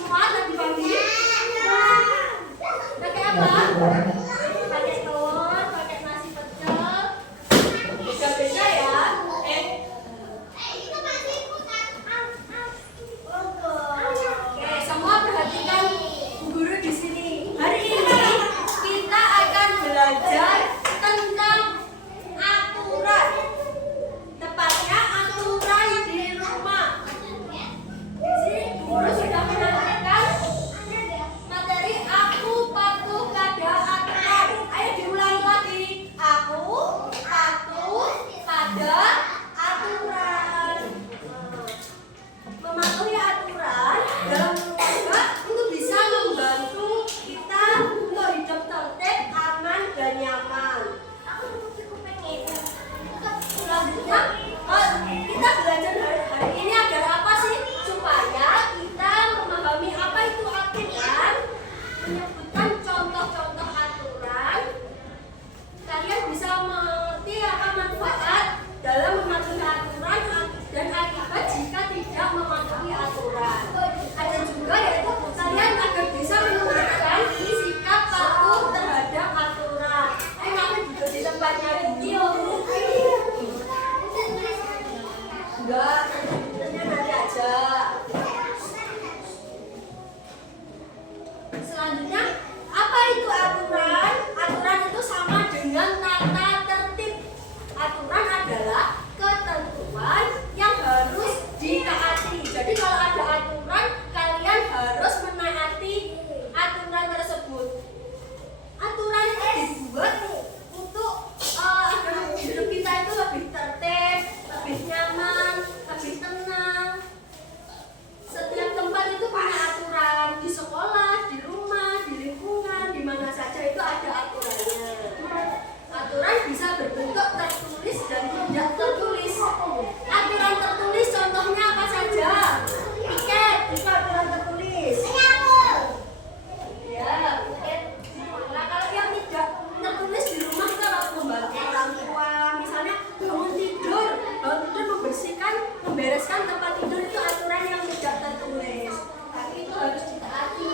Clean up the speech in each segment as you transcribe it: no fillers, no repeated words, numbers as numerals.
semua tadi pagi? Pakai apa? Pakai telur, pakai nasi pecel. Beda-beda ya. Oke, semua perhatikan Bu Guru di sini. Hari ini kita akan belajar tentang aturan. Tepatnya aturan di rumah. Di sini Bu Guru sudah menanyakan materi aku patuh pada aturan. Ayo diulangi lagi. Aku patuh pada aturan. Mematuhi aturan dalam keluarga itu bisa membantu kita untuk hidup tertib, aman, dan nyaman. Selanjutnya, kita belajar hari ini agar apa sih? Supaya kita memahami apa itu aturan, menyebutkan contoh-contoh aturan. Kalian bisa mengerti apa manfaat dalam mematuhi aturan dan akibat jika tidak mematuhi aturan. Ada juga yaitu kalian agar bisa menunjukkan sikap patuh terhadap aturan. Kamu juga di tempatnya video. Enggak, nanti aja. Selanjutnya, apa itu aturan? Aturan itu sama dengan tata tertib. Aturan adalah ketentuan yang harus ditaati. Jadi kalau ada aturan, kalian harus menaati aturan tersebut. Aturan itu dibuat untuk agar hidup kita itu lebih tertib, lebih nyaman, lebih tenang. Setiap tempat itu punya aturan, di sekolah, di rumah, di lingkungan, di mana saja itu ada aturannya. Aturan bisa berbentuk tertulis dan tidak tertulis. Aturan tertulis contohnya apa saja? Tiket itu aturan tertulis. Ya, tiket. Nah, kalau yang tidak tertulis di rumah kita harus membantu orang tua. Misalnya bangun tidur membersihkan, membereskan tempat tidur itu aturan yang tidak tertulis. Tapi itu harus ditaati.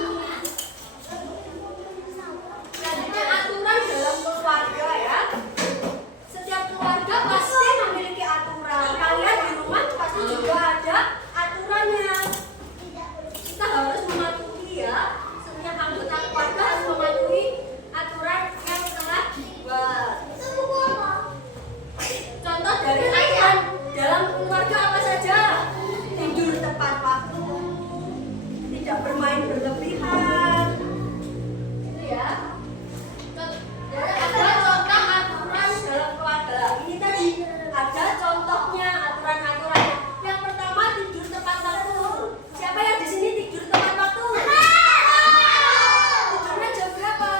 Selanjutnya aturan dalam keluarga ya. Setiap keluarga pasti memiliki aturan. Kalian di rumah pasti juga ada aturannya. Kita harus mematuhi ya. Setiap anggota keluarga harus mematuhi aturan yang telah dibuat. Contoh dari aturan dalam keluarga apa saja? Tidur tepat waktu, tidak bermain berlebihan. Itu ya. Ada contoh aturan dalam keluarga. Ini tadi ada contohnya aturan-aturannya. Yang pertama tidur tepat waktu. Siapa yang di sini tidur tepat waktu? Tidurnya jam berapa?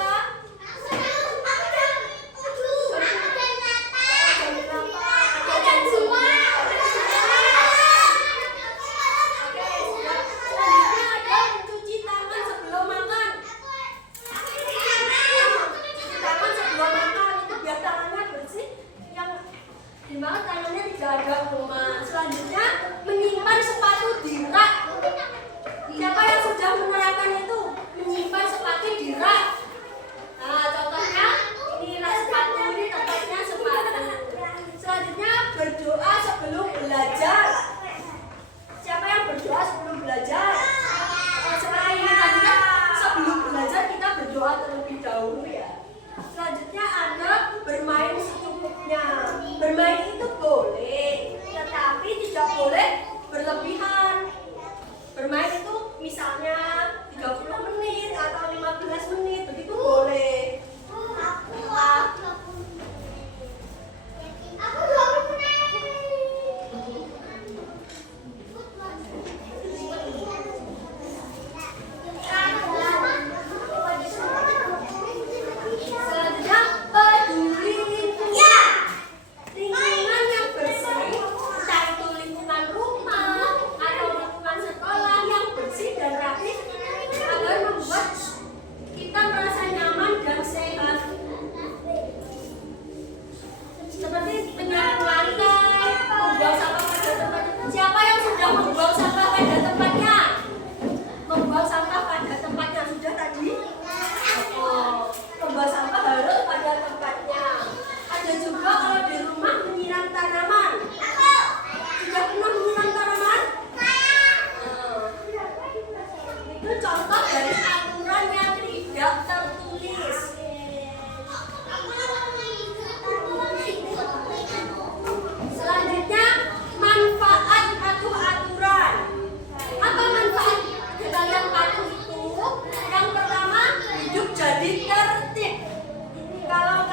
Dimana tangannya tidak ada kuman. Selanjutnya menyimpan sepatu di rak. Siapa yang sudah menerapkan itu? Menyimpan sepatu di rak. Nah, contohnya ini rak sepatu, ini tempatnya sepatu. Selanjutnya berdoa sebelum belajar. Siapa yang berdoa sebelum belajar? Setelah ini tadi kan sebelum belajar kita berdoa terlebih dahulu ya. Selanjutnya ada bermain secukupnya. Bermain itu boleh, tetapi tidak boleh berlebihan. Bermain itu misalnya 30 menit atau 15 menit. contoh dari aturan yang tidak tertulis. Selanjutnya, manfaat patuh aturan. Apa manfaat kalian patuh itu? Yang pertama, hidup jadi tertib. Kalau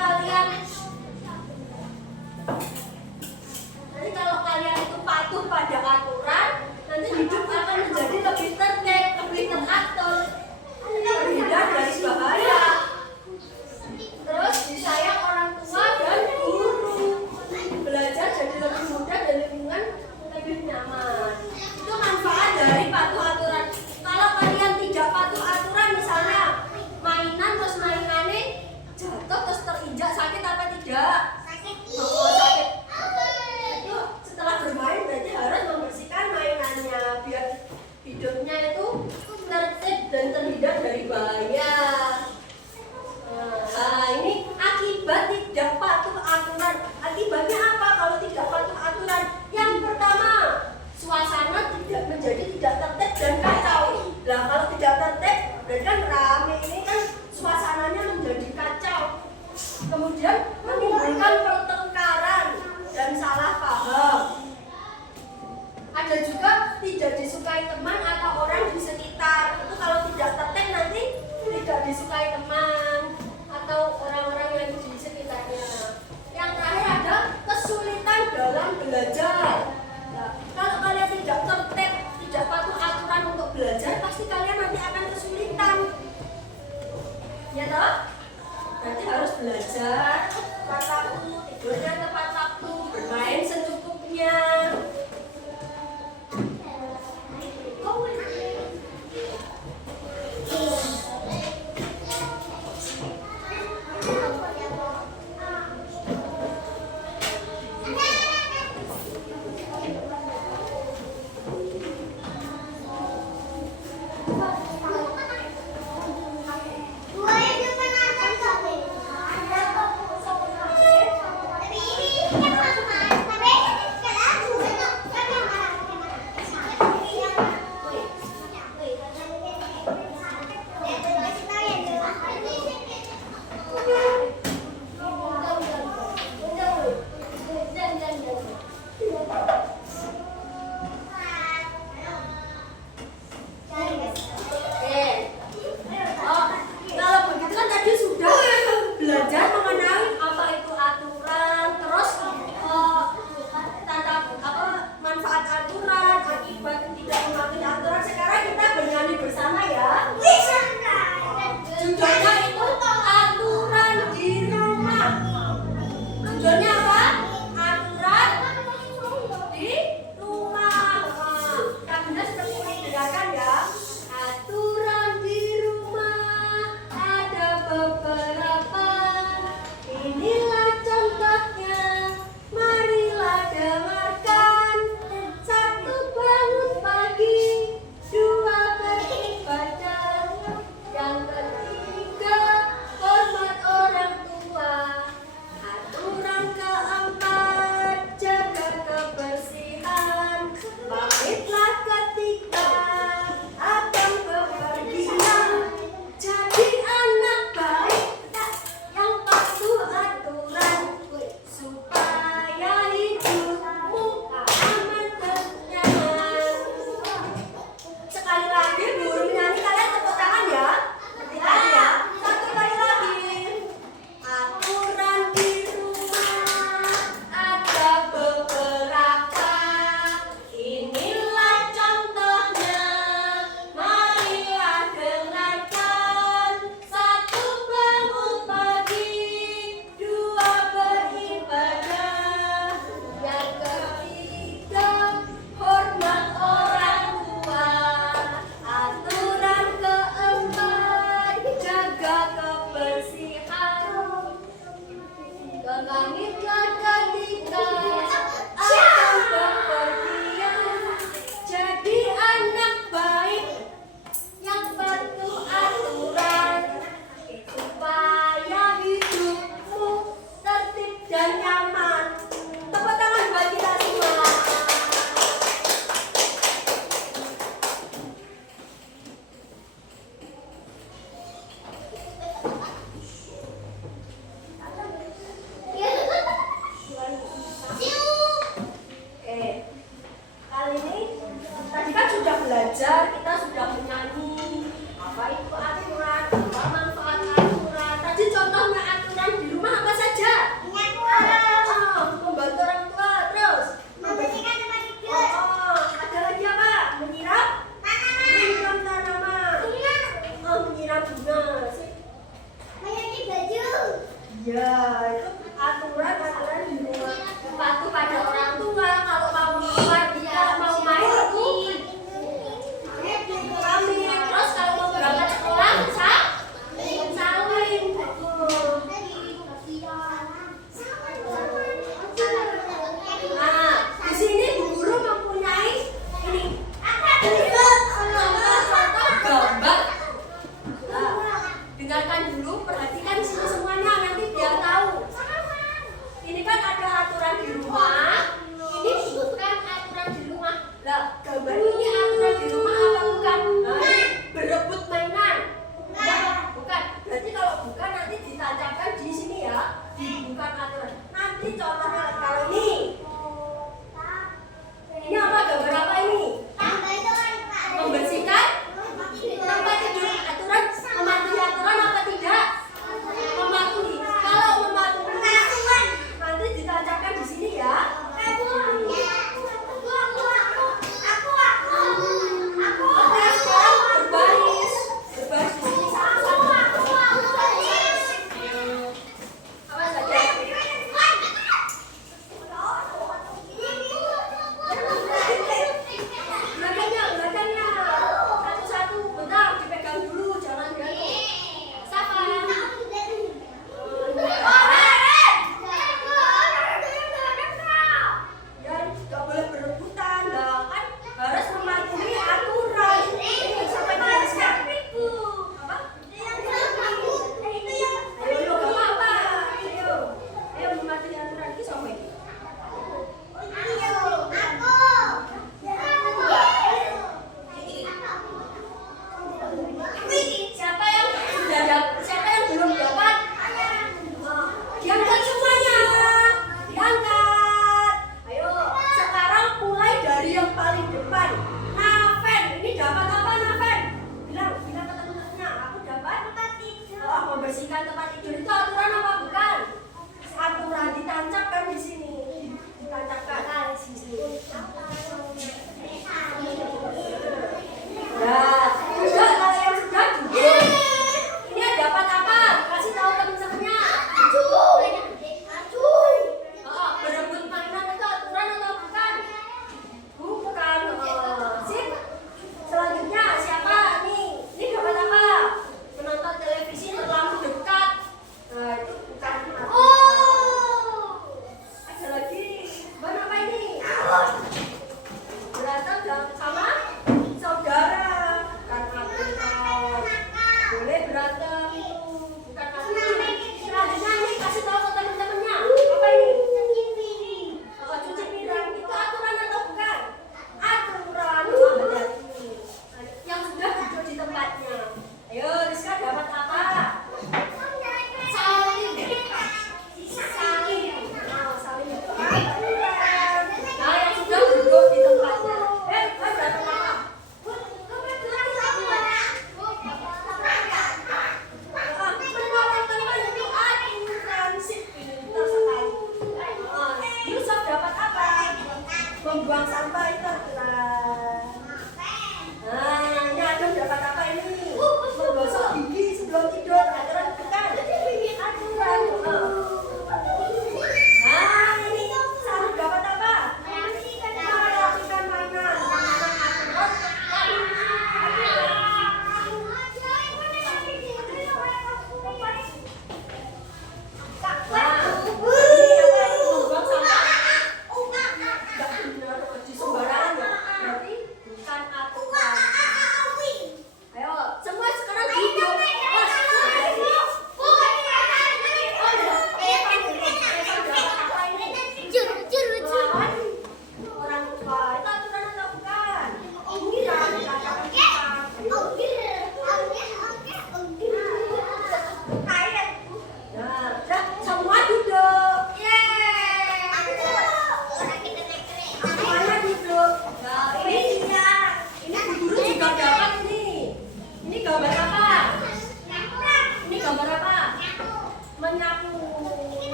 kalian itu patuh pada aturan, nanti hidup akan menjadi lebih tertib, lebih teratur, terhindar dari bahaya. Terus disayang orang tua dan guru, belajar jadi lebih mudah dan lingkungan lebih nyaman. Itu manfaat dari patuh aturan. Kalau kalian tidak patuh aturan, misalnya mainan terus mainannya jatuh terus terinjak, sakit apa tidak? Oh, sakit. Itu setelah bermain berarti harus membersihkan mainannya biar hidupnya itu tertib dan terhindar dari bahaya. Nah, ini akibat tidak patuh aturan. Akibatnya apa kalau tidak patuh aturan? Yang pertama, suasana menjadi tidak tertib dan kacau. Nah, kalau tidak tertib berarti kan rame, ini kan suasananya menjadi kacau. Kemudian menimbulkan pertengkaran dan salah paham. Ada juga tidak disukai teman atau orang di sekitar. Itu kalau tidak tertib nanti tidak disukai teman atau orang-orang yang di sekitarnya. Yang terakhir ada kesulitan dalam belajar. Nah, kalau kalian tidak tertib, tidak patuh aturan untuk belajar, pasti kalian nanti akan kesulitan. Ya toh? Berarti harus belajar tepat waktu, tidurnya tepat waktu, bermain secukupnya.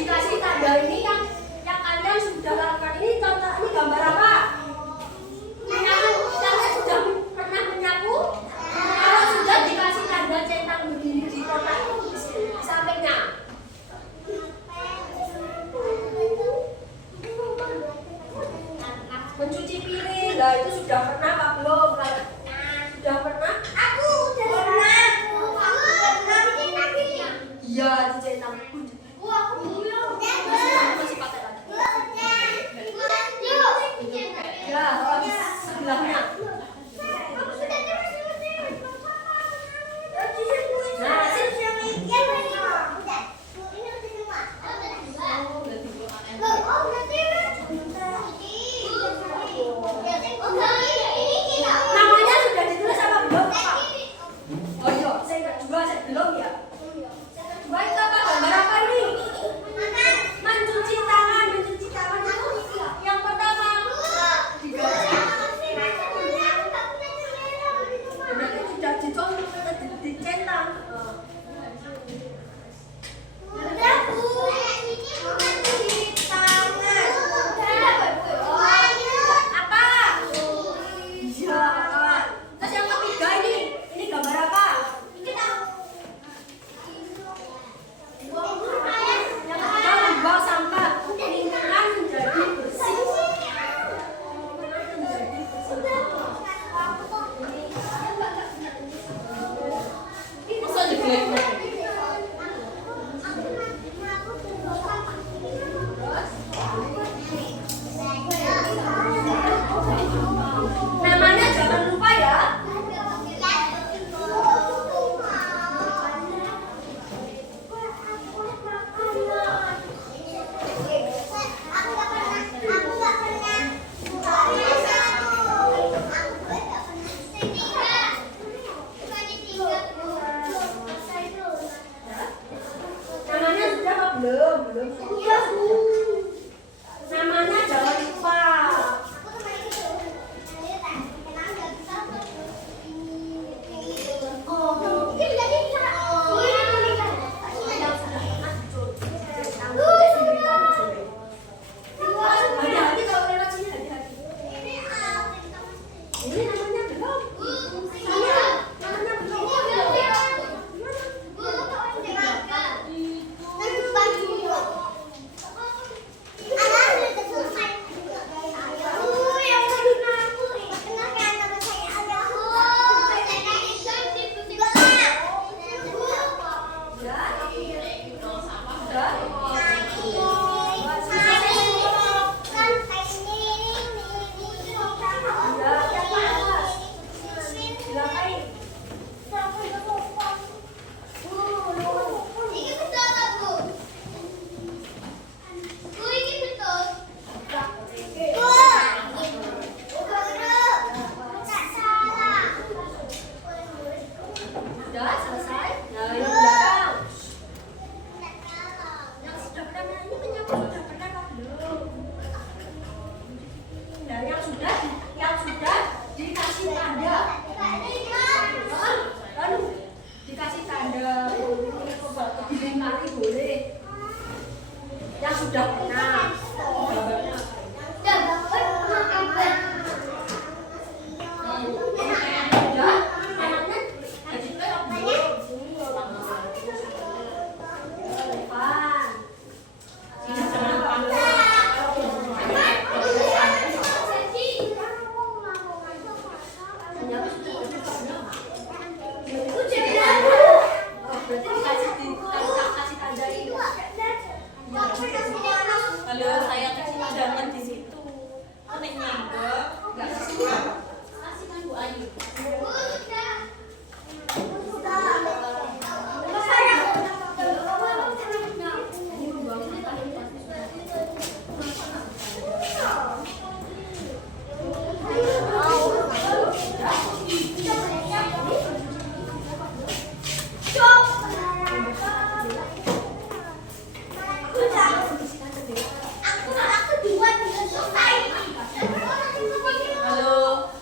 dikasih tanda ini yang kalian sudah lakukan ini contoh ini gambar apa? Menyapu. Kalian sudah pernah menyapu? Kalau sudah dikasih tanda centang begini di kotak di sampingnya. Mencuci piring, lah itu sudah pernah apa belum? Sudah pernah? Aku udah pernah. Iya, dicetak. Aku belum. Masih pakai lagi. Ya, habis sebelahnya. Nah, namanya sudah ditulis apa belum, Pak? Oh iya, saya kedua, saya belum ya. Saya kedua itu apa? Gambar apa ini? Mencuci tangan itu yang pertama. Berarti sudah dicontoh, dicentang. Namanya jangan lupa ya. Namanya sudah apa belum? Belum. Namanya jangan lupa. Hati-hati kalau lewat sini, hati-hati. Ini namanya belum. Namanya belum. Sudah selesai. Nah, yang belakang. Yang sudah pernah ini menyapu sudah pernah apa belum? Dan yang sudah dikasih tanda. Lalu dikasih tanda dilingkari boleh. Yang sudah pernah. Kalau saya kasih undangan di situ, nek nyenggol, nggak sesuai. Kasihkan Bu Ayu. Halo.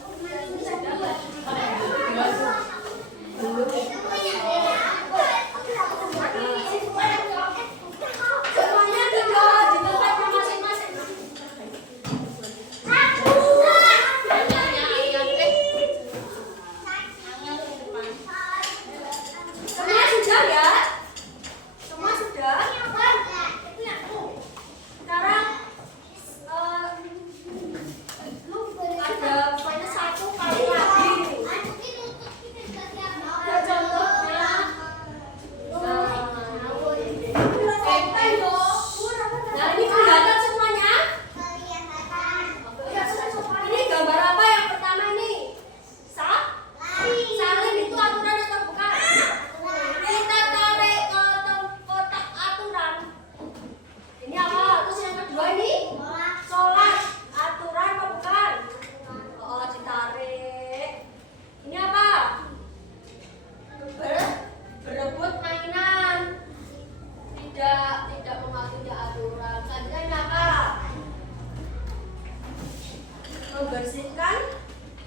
membersihkan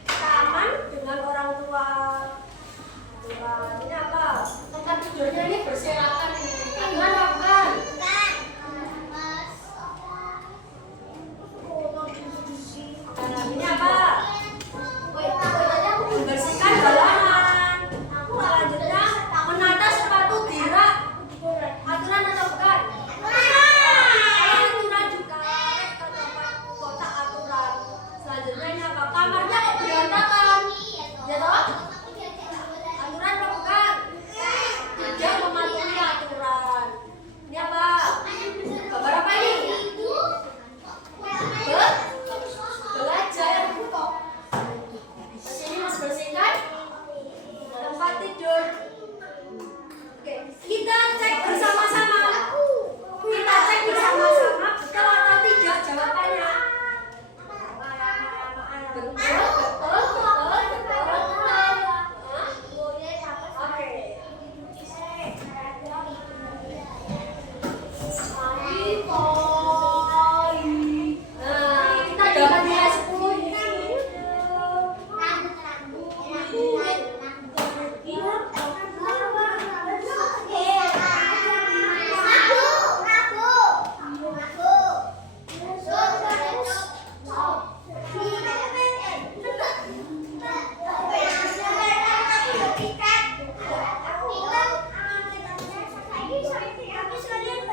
taman dengan orang tua. Ini apa? Tempat tidurnya ini berserakan ini. Aturan apa bukan? Ini apa? Membersihkan halaman. Selanjutnya menata sepatu di rak. Aturan atau bukan? Aturan juga. Ke tempat kotak aturan. Selanjutnya ini apa? Kamarnya kok berantakan? Ya toh? Aturan apa bukan? Tidak mematuhi aturan. Ini apa? Gambar apa ini? Belajar. Sini mas bersihkan tempat tidur. Oke, kita cek bersama-sama. Kita cek bersama-sama betul atau tidak jawabannya. Betul, betul, betul, betul, betul. Oke. Nah, kita dapat nilai 10 ini.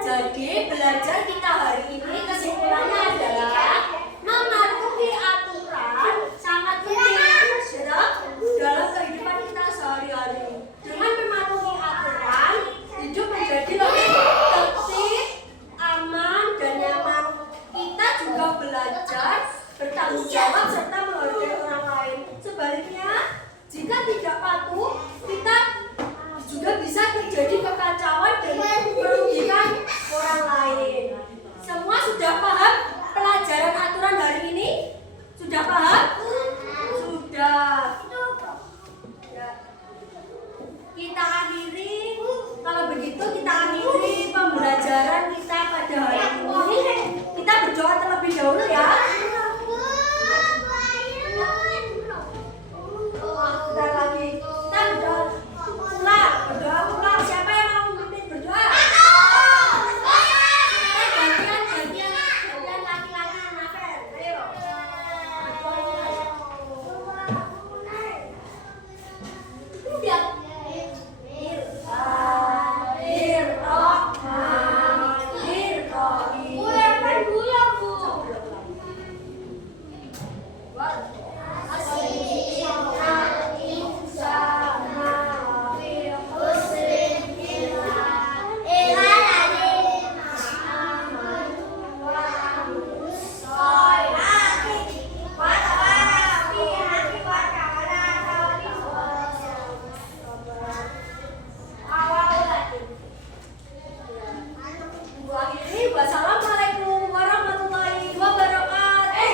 Jadi belajar kita hari ini kesimpulannya adalah mematuhi aturan sangat penting dalam kehidupan kita sehari-hari. Dengan mematuhi aturan, hidup menjadi lebih tertib, aman, dan nyaman. Kita juga belajar bertanggung jawab serta menghargai orang lain. Sebaliknya, jika tidak patuh, kita juga bisa terjadi kekacauan dan merugikan orang lain.